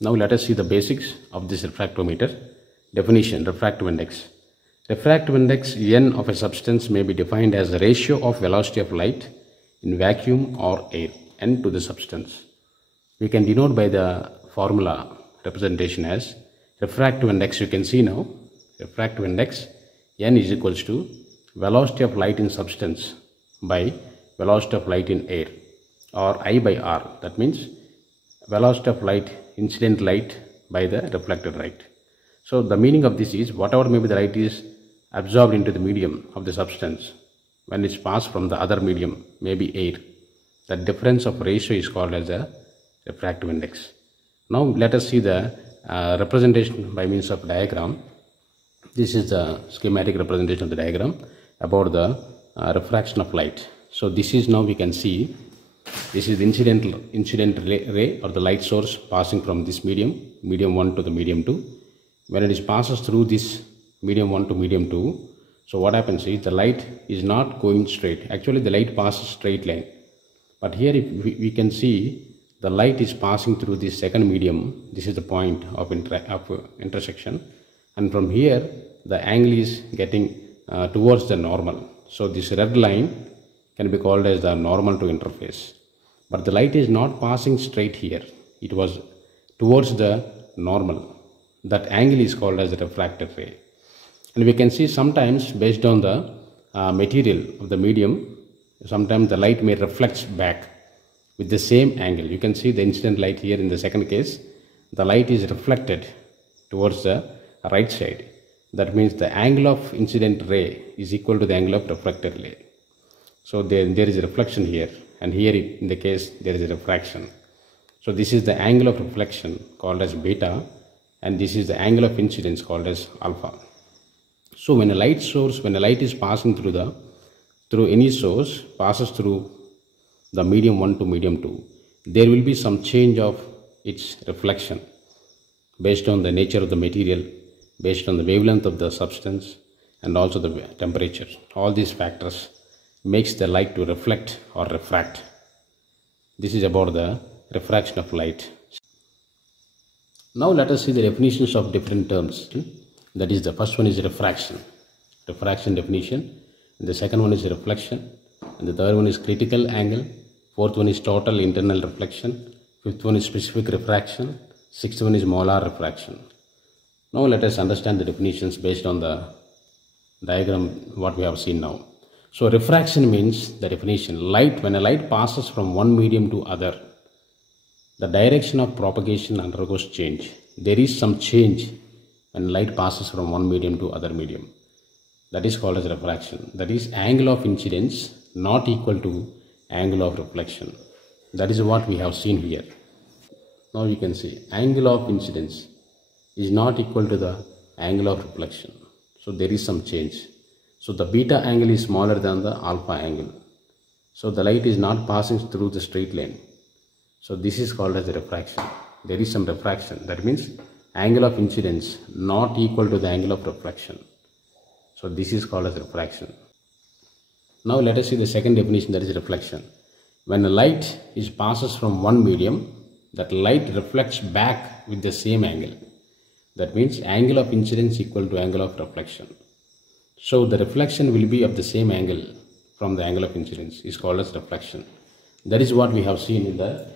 Now let us see the basics of this refractometer. Definition: refractive index. Refractive index n of a substance may be defined as the ratio of velocity of light in vacuum or air, n to the substance. We can denote by the formula representation as refractive index. You can see now refractive index n is equals to velocity of light in substance by velocity of light in air, or I by R. That means velocity of light, incident light by the reflected light. So the meaning of this is whatever maybe the light is absorbed into the medium of the substance when it's passed from the other medium, maybe air, that difference of ratio is called as a refractive index. Now let us see the representation by means of diagram. This is the schematic representation of the diagram about the refraction of light. So this is, now we can see, this is the incident ray or the light source passing from this medium 1 to the medium 2. When it passes through this medium 1 to medium 2, so what happens is the light is not going straight. Actually the light passes straight line, but here if we can see the light is passing through this second medium. This is the point of intersection, and from here the angle is getting towards the normal. So this red line can be called as the normal to interface, but the light is not passing straight here, it was towards the normal. That angle is called as a refracted ray. And we can see sometimes based on the material of the medium, sometimes the light may reflect back with the same angle. You can see the incident light here in the second case, the light is reflected towards the right side. That means the angle of incident ray is equal to the angle of reflected ray. So there is a reflection here, and here in the case there is a refraction. So this is the angle of reflection called as beta, and this is the angle of incidence called as alpha. So when a light source, when a light is passing through any source, passes through the medium 1 to medium 2, there will be some change of its reflection based on the nature of the material, based on the wavelength of the substance, and also the temperature. All these factors makes the light to reflect or refract. This is about the refraction of light. Now let us see the definitions of different terms. That is, the first one is refraction definition, and the second one is reflection, and the third one is critical angle, fourth one is total internal reflection, fifth one is specific refraction, sixth one is molar refraction. Now let us understand the definitions based on the diagram what we have seen now. So refraction means, the definition, light, when a light passes from one medium to other, the direction of propagation undergoes change. There is some change when light passes from one medium to other medium. That is called as refraction. That is angle of incidence not equal to angle of reflection. That is what we have seen here. Now you can see angle of incidence is not equal to the angle of reflection. So there is some change. So the beta angle is smaller than the alpha angle. So the light is not passing through the straight line. So this is called as a refraction. There is some refraction. That means angle of incidence not equal to the angle of reflection. So this is called as refraction. Now let us see the second definition, that is reflection. When a light passes from one medium, that light reflects back with the same angle. That means angle of incidence equal to angle of reflection. So the reflection will be of the same angle from the angle of incidence, is called as reflection. That is what we have seen in the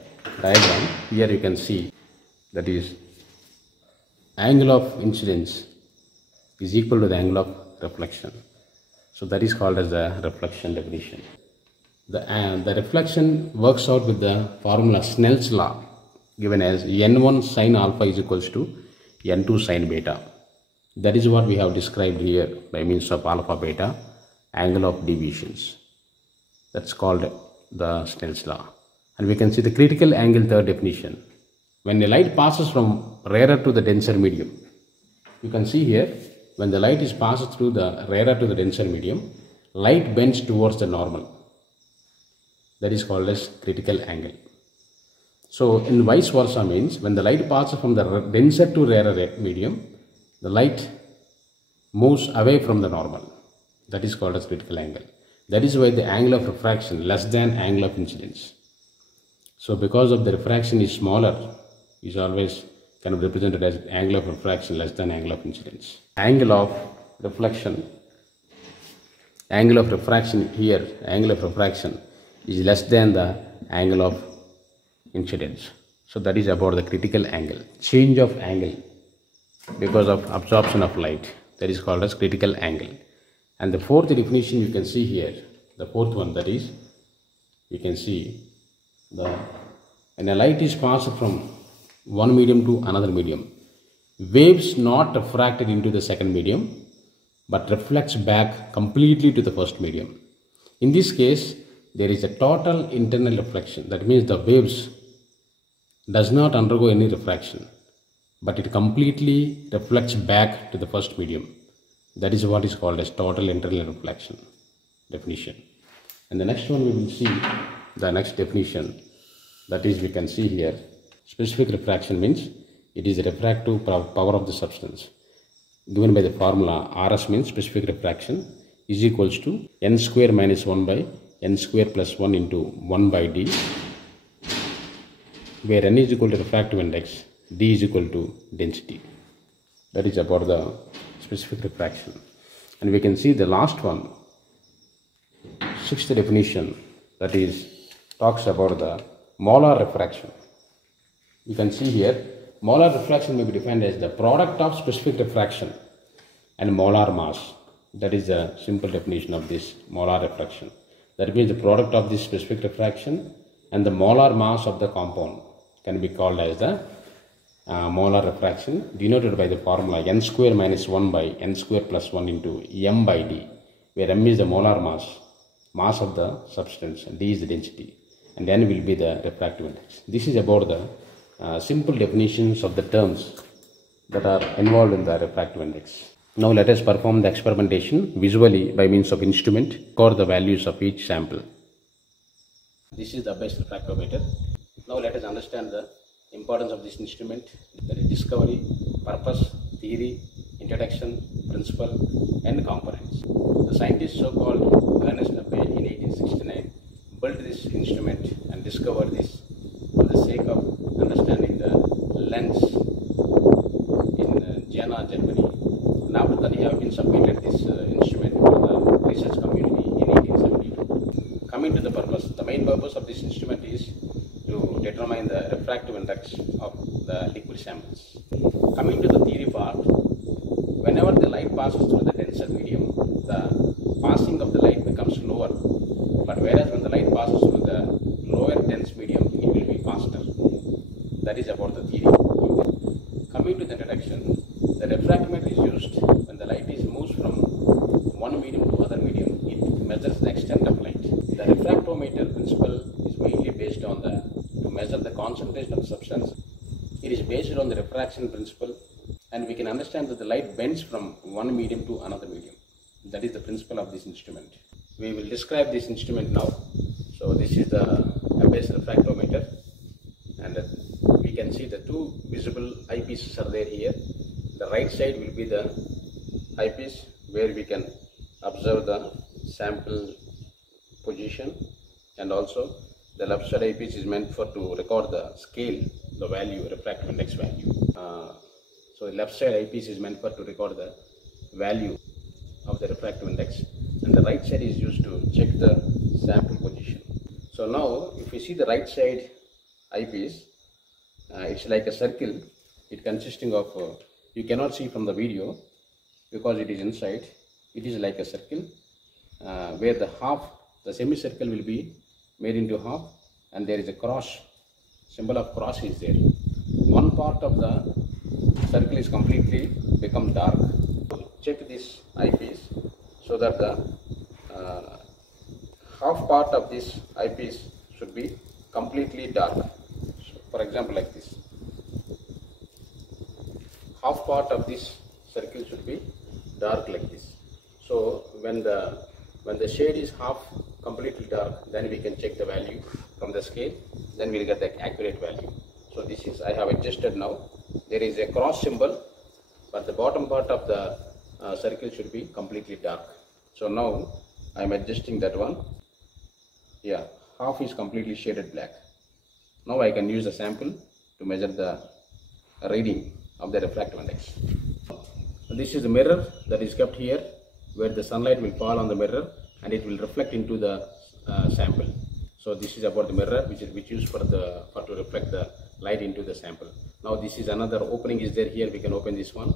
diagram. Here you can see, that is angle of incidence is equal to the angle of reflection. So that is called as the reflection definition. The reflection works out with the formula Snell's law, given as n1 sin alpha is equals to n2 sin beta. That is what we have described here by means of alpha beta angle of deviations. That's called the Snell's law. And we can see the critical angle, third definition. When the light passes from rarer to the denser medium, you can see here, when the light is passed through the rarer to the denser medium, light bends towards the normal. That is called as critical angle. So in vice versa means, when the light passes from the denser to rarer medium, the light moves away from the normal. That is called as critical angle. That is why the angle of refraction less than angle of incidence. So because of the refraction is smaller, is always can be represented as angle of refraction less than angle of incidence. Angle of reflection, angle of refraction here, angle of refraction is less than the angle of incidence. So that is about the critical angle. Change of angle because of absorption of light, that is called as critical angle. And the fourth definition you can see here, the fourth one, that is, you can see when a light is passed from one medium to another medium, waves not refracted into the second medium but reflects back completely to the first medium. In this case, there is a total internal reflection. That means the waves does not undergo any refraction, but it completely reflects back to the first medium. That is what is called as total internal reflection definition. And the next one we will see the next definition, that is, we can see here specific refraction means it is the refractive power of the substance given by the formula RS, means specific refraction is equals to n square minus 1 by n square plus 1 into 1 by d, where n is equal to refractive index, d is equal to density. That is about the specific refraction. And we can see the last one, sixth definition, that is talks about the molar refraction. You can see here molar refraction may be defined as the product of specific refraction and molar mass. That is the simple definition of this molar refraction. That means the product of this specific refraction and the molar mass of the compound can be called as the molar refraction, denoted by the formula n square minus 1 by n square plus 1 into m by d, where m is the molar mass of the substance, and d is the density, and n will be the refractive index. This is about the simple definitions of the terms that are involved in the refractive index. Now let us perform the experimentation visually by means of instrument, record the values of each sample. This is the base refractometer. Now let us understand the importance of this instrument, that is discovery, purpose, theory, introduction, principle, and components. The scientist so-called Ernest Nappe in 1869 built this instrument and discovered this for the sake of understanding the lens in Jena, Germany. And after that, he have been submitted this instrument for the research community in 1872. Coming to the purpose, the main purpose of this instrument is to determine the refractive index of the liquid samples. Coming to the theory part, whenever the light passes through the denser medium, the passing of the light becomes slower. But whereas when the light passes through the lower dense medium, it will be faster. That is about the theory. Coming to the introduction, the refractometer is used when the light moves from one medium to other medium. It measures the extent of light. The refractometer principle is mainly based on to measure the concentration of the substance. It is based on the refraction principle, and we can understand that the light bends from one medium to another medium. That is the principle of this instrument. We will describe this instrument now. So this is the base refractometer, and we can see the two visible eyepieces are there here. The right side will be the eyepiece where we can observe the sample position, and also the left side eyepiece is meant to record the scale, the value, refractive index value. So the left side eyepiece is meant to record the value of the refractive index, and the right side is used to check the sample position. So now if you see the right side eyepiece, it's like a circle. It consisting of, you cannot see from the video because it is inside. It is like a circle where the semicircle will be made into half, and there is a cross, symbol of cross is there. One part of the circle is completely become dark. Check this eyepiece so that the half part of this eyepiece should be completely dark. So for example, like this, half part of this circle should be dark like this. So when the shade is half completely dark, then we can check the value from the scale, then we'll get the accurate value. So this is, I have adjusted now. There is a cross symbol, but the bottom part of the circle should be completely dark. So now I am adjusting that one. Yeah, half is completely shaded black. Now I can use a sample to measure the reading of the refractive index. This is the mirror that is kept here, where the sunlight will fall on the mirror and it will reflect into the sample. So this is about the mirror which used for to reflect the light into the sample. Now this is another opening is there here. We can open this one.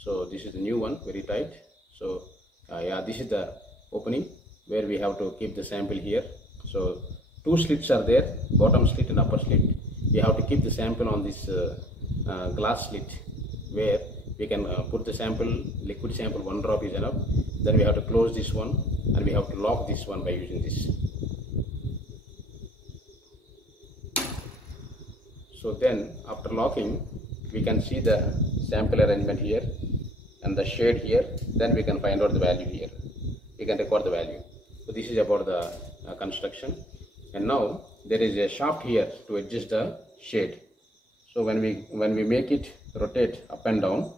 So this is the new one, very tight. So yeah, this is the opening where we have to keep the sample here. So two slits are there, bottom slit and upper slit. We have to keep the sample on this glass slit, where we can put the sample, liquid sample, 1 drop is enough. Then we have to close this one and we have to lock this one by using this. So then after locking, we can see the sample arrangement here and the shade here. Then we can find out the value here. We can record the value. So this is about the construction. And now there is a shaft here to adjust the shade. So when we make it rotate up and down,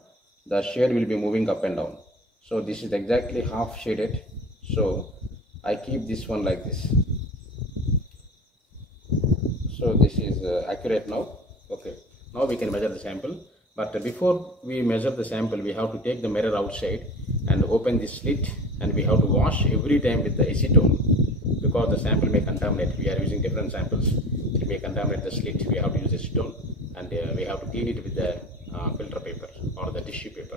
the shade will be moving up and down. So this is exactly half shaded. So I keep this one like this. So this is accurate now. Okay, now we can measure the sample. But before we measure the sample, we have to take the mirror outside and open this slit, and we have to wash every time with the acetone, because the sample may contaminate. We are using different samples, it may contaminate the slit. We have to use acetone, and we have to clean it with the filter paper or the tissue paper,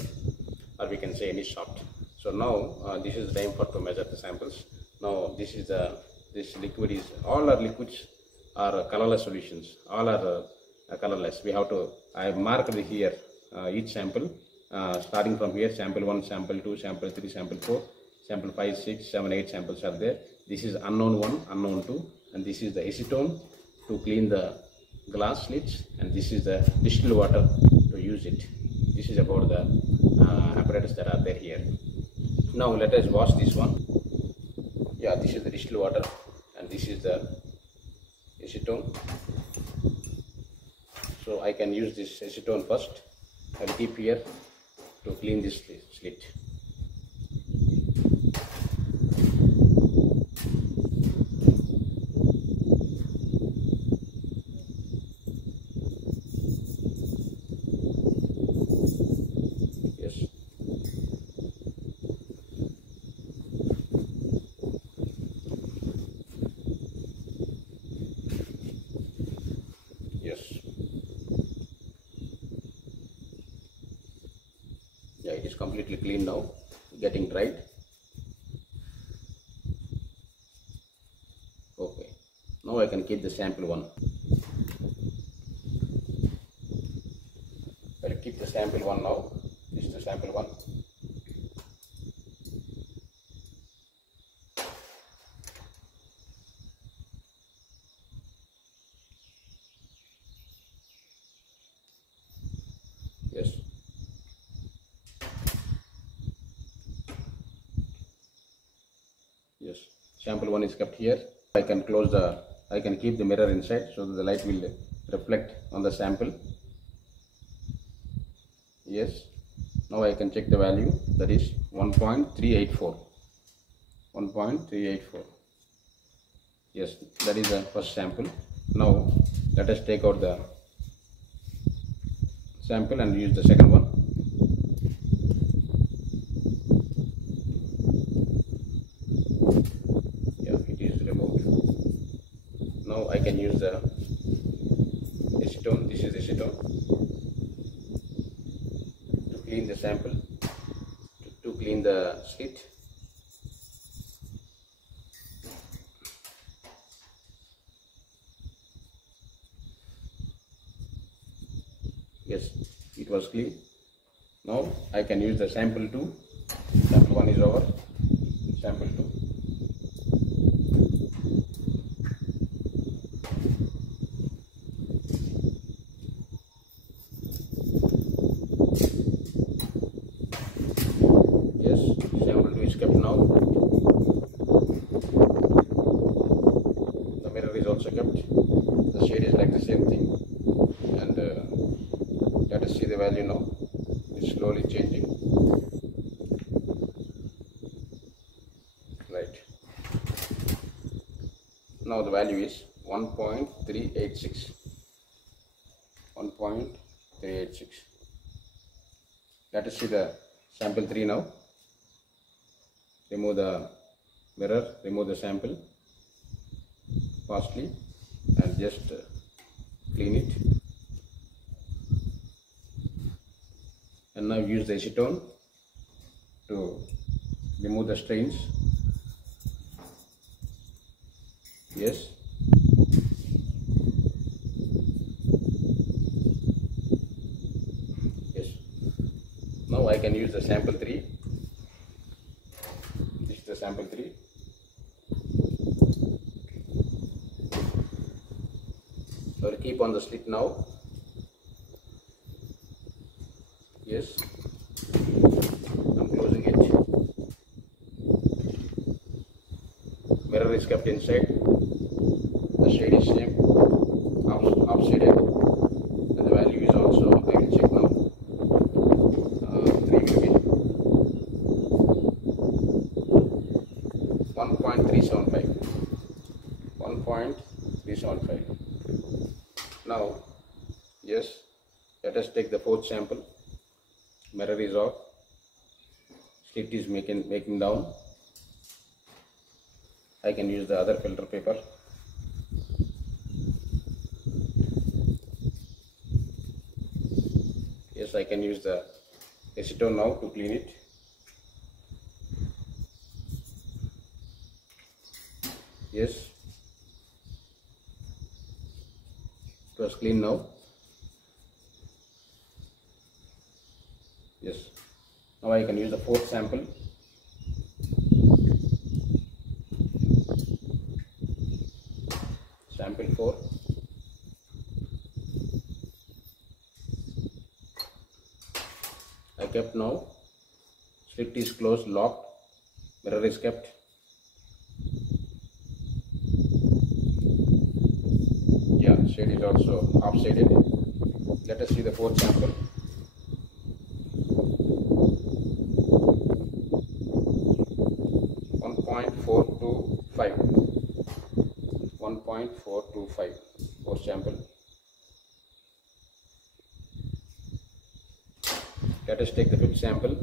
or we can say any soft. So now this is the time for to measure the samples. Now this is this liquid is, all our liquids are colorless solutions. All are colorless. We have to, I have marked here each sample starting from here: sample 1, sample 2, sample 3, sample 4, sample 5, 6, 7, 8 samples are there. This is unknown 1, unknown 2, and this is the acetone to clean the glass slits, and this is the distilled water to use it. This is about the apparatus that are there here. Now let us wash this one. Yeah, this is the distilled water and this is the acetone. So I can use this acetone first. I will keep here to clean this slit. Yes. Yes. Yeah, it is completely clean now, getting dried. Okay, now I can keep the sample 1. I will keep the sample 1 now. This is the sample 1. Yes. Yes, sample 1 is kept here. I can keep the mirror inside so that the light will reflect on the sample. Yes, now I can check the value, that is 1.384. 1.384. Yes, that is the first sample. Now let us take out the sample and use the second one. Yeah, it is removed. Now I can use the acetone. This is acetone to clean the sample, to clean the slit. Yes, it was clean. Now I can use the sample 2. Sample 1 is over. Sample 2. Yes, sample 2 is kept now. The mirror is also kept. The shade is like the same thing. And let us see the value now. It's slowly changing. Right. Now the value is 1.386. 1.386. 386. Let us see the sample 3 now. Remove the mirror, remove the sample fastly and just clean it. And now use the acetone to remove the stains. Yes. Yes. Now I can use the sample 3. This is the sample 3. So I'll keep on the slit now. Yes. I'm closing it. Mirror is kept inside. The shade is same, half shaded, and the value is also, I can check now, 3 will be 1.375. 1.375. Now, yes, let us take the fourth sample. Mirror is off, slit is making down. I can use the other filter paper. Yes, I can use the acetone now to clean it. Yes, it was clean now. Yes, now I can use the fourth sample. Sample 4. I kept now. Slit is closed, locked. Mirror is kept. Yeah, shade is also half shaded. Let us see the fourth sample. .425. Fourth sample. Let us take the fifth sample.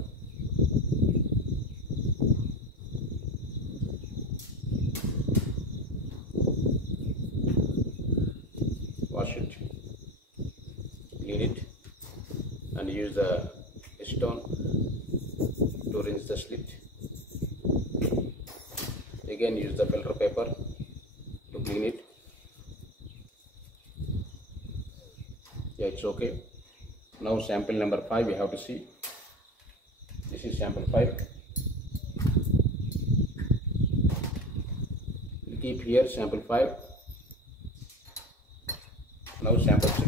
Wash it, clean it, and use the acetone to rinse the slit. Again use the filter paper to clean it. Yeah, it's okay. Now sample number 5 we have to see. This is sample 5. We'll keep here sample 5. Now sample 6.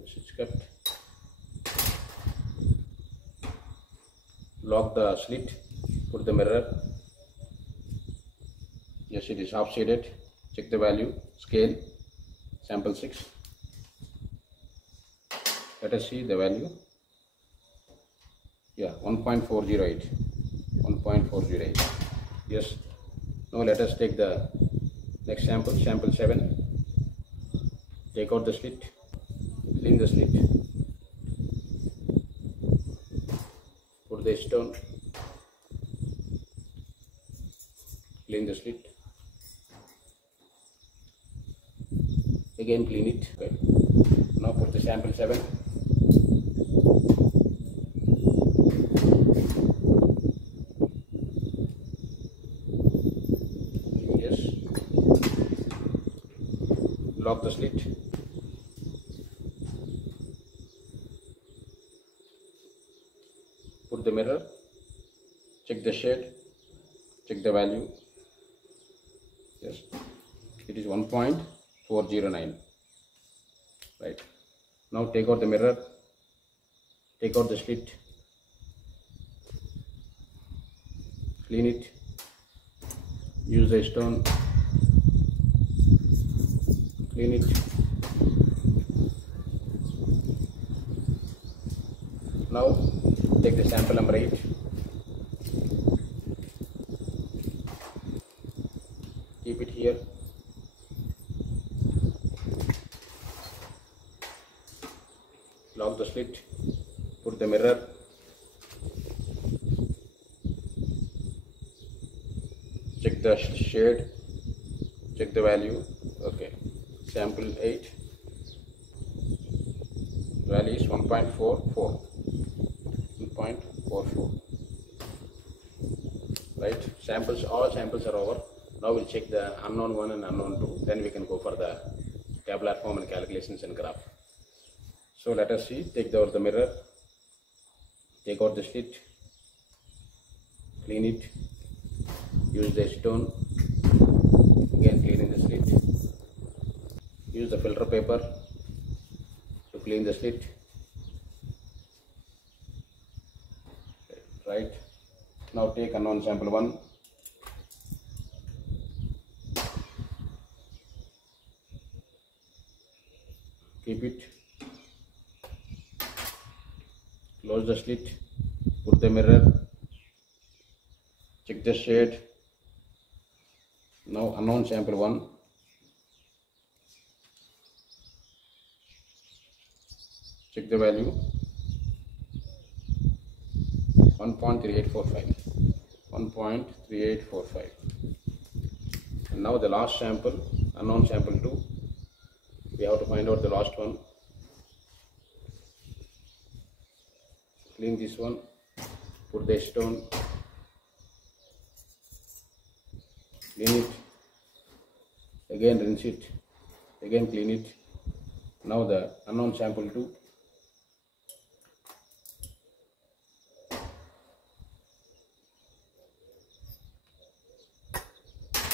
This is kept. Lock the slit. Put the mirror. Yes, it is half shaded. Check the value. Scale. Sample 6. Let us see the value. Yeah, 1.408. 1.408. Yes. Now let us take the next sample. Sample 7. Take out the slit. Clean the slit. Put the acetone. Clean the slit. Again clean it. Okay. Now put the sample 7. Yes. Lock the slit. Put the mirror. Check the shade. Check the value. Yes. It is 1.409. Right. Now take out the mirror. Take out the slit. Clean it. Use the stone. Clean it. Now take the sample number 8. Keep it here. Lock the slit. Put the mirror. Check the shade. Check the value. Okay. Sample 8. Value is 1.44. 1.44. Right. All samples are over. Now we'll check the unknown 1 and unknown 2. Then we can go for the tabular form and calculations and graph. So let us see. Take out the mirror. Take out the slit. Clean it. Use the stone. Again cleaning the slit. Use the filter paper to clean the slit. Right. Now take unknown sample 1. Keep it. Close the slit. Put the mirror. Check the shade. Now unknown sample 1. Check the value. 1.3845. 1.3845. And now the last sample, unknown sample 2. We have to find out the last one. Clean this one. Put the stone. Clean it. Again rinse it. Again clean it. Now the unknown sample 2.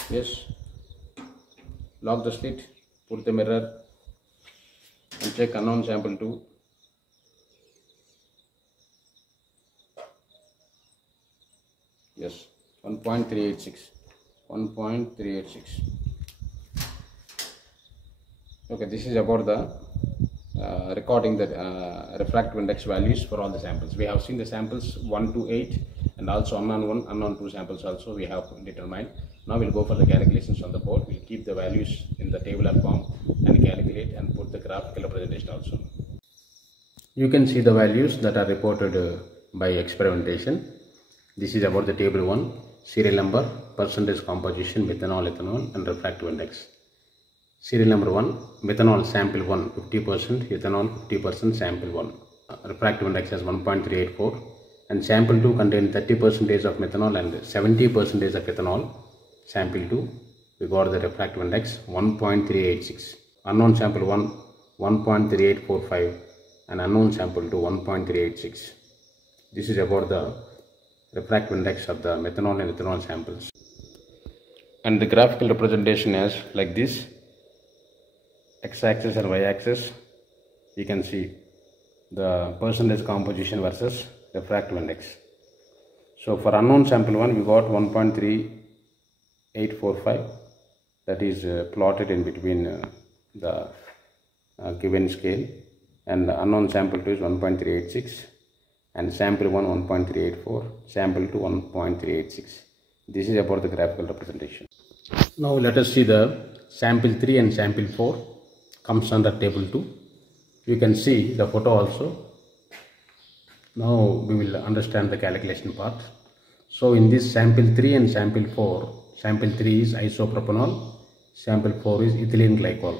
Yes. Lock the slit. Put the mirror. And check unknown sample 2. Yes, 1.386. 1.386. Okay, this is about the recording the refractive index values for all the samples. We have seen the samples 1 to 8 and also unknown 1, unknown 2 samples also we have determined. Now we'll go for the calculations on the board. We'll keep the values in the tabular form and calculate and put the graphical representation also. You can see the values that are reported by experimentation. This is about the table 1, serial number, percentage composition, methanol, ethanol and refractive index. Serial number 1, methanol sample 1 50%, ethanol 50%, sample 1. Refractive index as 1.384 and sample 2 contained 30% of methanol and 70% of ethanol. Sample 2, we got the refractive index 1.386. Unknown sample 1, 1.3845 and unknown sample 2, 1.386. This is about the refractive index of the methanol and ethanol samples. And the graphical representation is like this. X-axis and Y-axis, you can see the percentage composition versus refractive index. So for unknown sample 1, we got 1.3845, that is plotted in between the given scale, and the unknown sample 2 is 1.386 and sample 1 1.384, sample 2 1.386. This is about the graphical representation. Now let us see the sample 3 and sample 4 comes under table 2. You can see the photo also. Now we will understand the calculation part. So in this sample 3 and sample 4, sample 3 is isopropanol, sample 4 is ethylene glycol.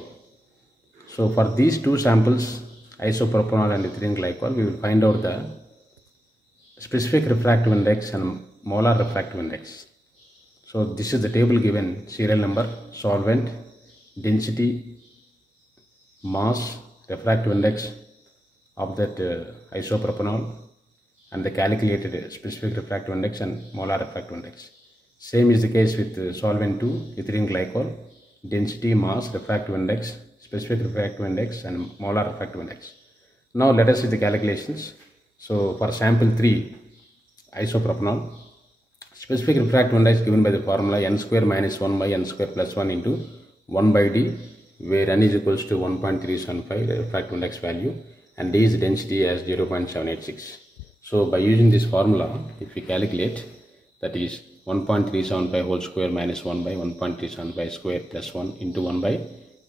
So for these two samples, isopropanol and ethylene glycol, we will find out the specific refractive index and molar refractive index. So this is the table given: serial number, solvent, density, mass, refractive index of that isopropanol, and the calculated specific refractive index and molar refractive index. Same is the case with solvent 2, ethylene glycol, density, mass, refractive index, specific refractive index and molar refractive index. Now let us see the calculations. So for sample 3, isopropanol, specific refractive index given by the formula n square minus 1 by n square plus 1 into 1 by d, where n is equals to 1.375 refractive index value and d is density as 0.786. So by using this formula, if we calculate, that is 1.375 whole square minus 1 by 1.375 square plus 1 into 1 by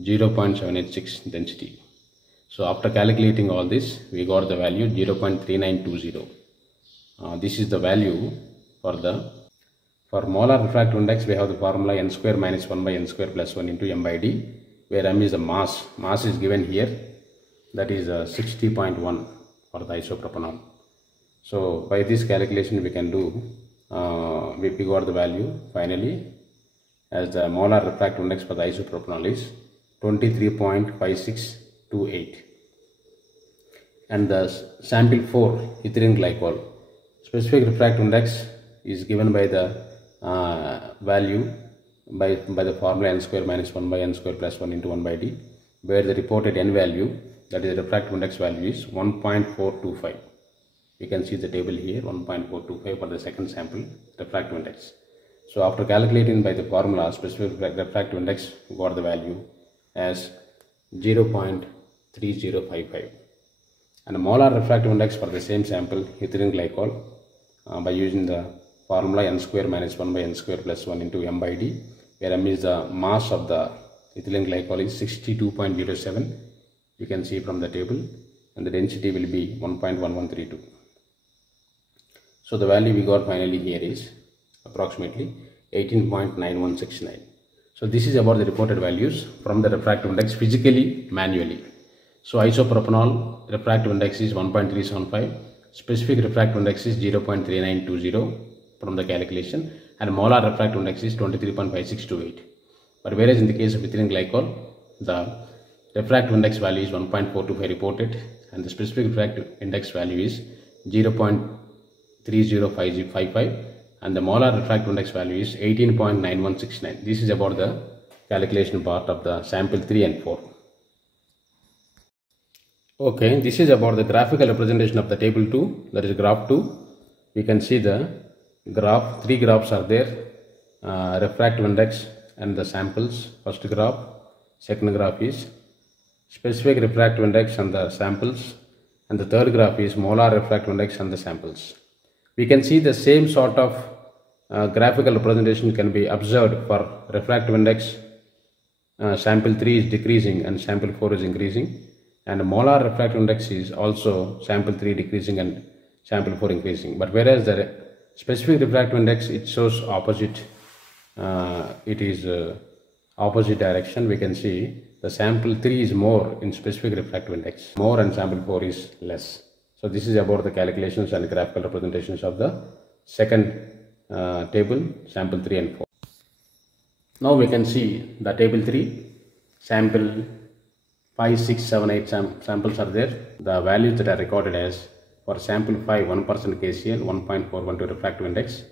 0.786 density. So after calculating all this, we got the value 0.3920. This is the value for molar refractive index. We have the formula n square minus 1 by n square plus 1 into m by d, where m is the mass. Mass is given here, that is 60.1 for the isopropanol. So by this calculation we can do, we got the value finally as the molar refractive index for the isopropanol is 23.5628, and the sample 4 ethylene glycol specific refractive index is given by the value by the formula n square minus 1 by n square plus 1 into 1 by d, where the reported n value, that is the refractive index value, is 1.425. You can see the table here, 1.425 for the second sample refractive index. So after calculating by the formula specific refractive index, we got the value as 0.3055. And the molar refractive index for the same sample ethylene glycol, by using the formula n square minus 1 by n square plus 1 into m by d, where m is the mass of the ethylene glycol is 62.07. You can see from the table, and the density will be 1.1132. So the value we got finally here is approximately 18.9169. So this is about the reported values from the refractive index physically, manually. So isopropanol refractive index is 1.375, specific refractive index is 0.3920 from the calculation, and molar refractive index is 23.5628. But whereas in the case of ethylene glycol, the refractive index value is 1.425 reported, and the specific refractive index value is 0.3055, and the molar refractive index value is 18.9169. This is about the calculation part of the sample 3 and 4. Okay, this is about the graphical representation of the table 2, that is graph 2. We can see the graph, 3 graphs are there, refractive index and the samples. First graph, second graph is specific refractive index and the samples, and the third graph is molar refractive index and the samples. We can see the same sort of graphical representation can be observed for refractive index. Sample 3 is decreasing and sample 4 is increasing, and molar refractive index is also sample 3 decreasing and sample 4 increasing. But whereas the specific refractive index, it shows opposite, it is opposite direction. We can see the sample 3 is more in specific refractive index, more, and sample 4 is less. So this is about the calculations and graphical representations of the second table, sample 3 and 4. Now we can see the table 3, sample 5, 6, 7, 8 samples are there. The values that are recorded as for sample 5, 1% KCl, 1.412 refractive index,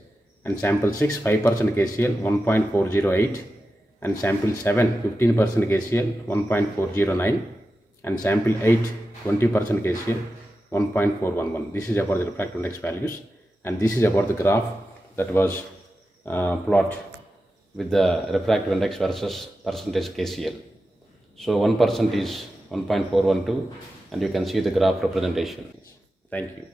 and sample 6, 5% KCl, 1.408, and sample 7, 15% KCl, 1.409, and sample 8, 20% KCl, 1.411. This is about the refractive index values, and this is about the graph that was plot with the refractive index versus percentage KCl. So 1% is 1.412, and you can see the graph representation. Thank you.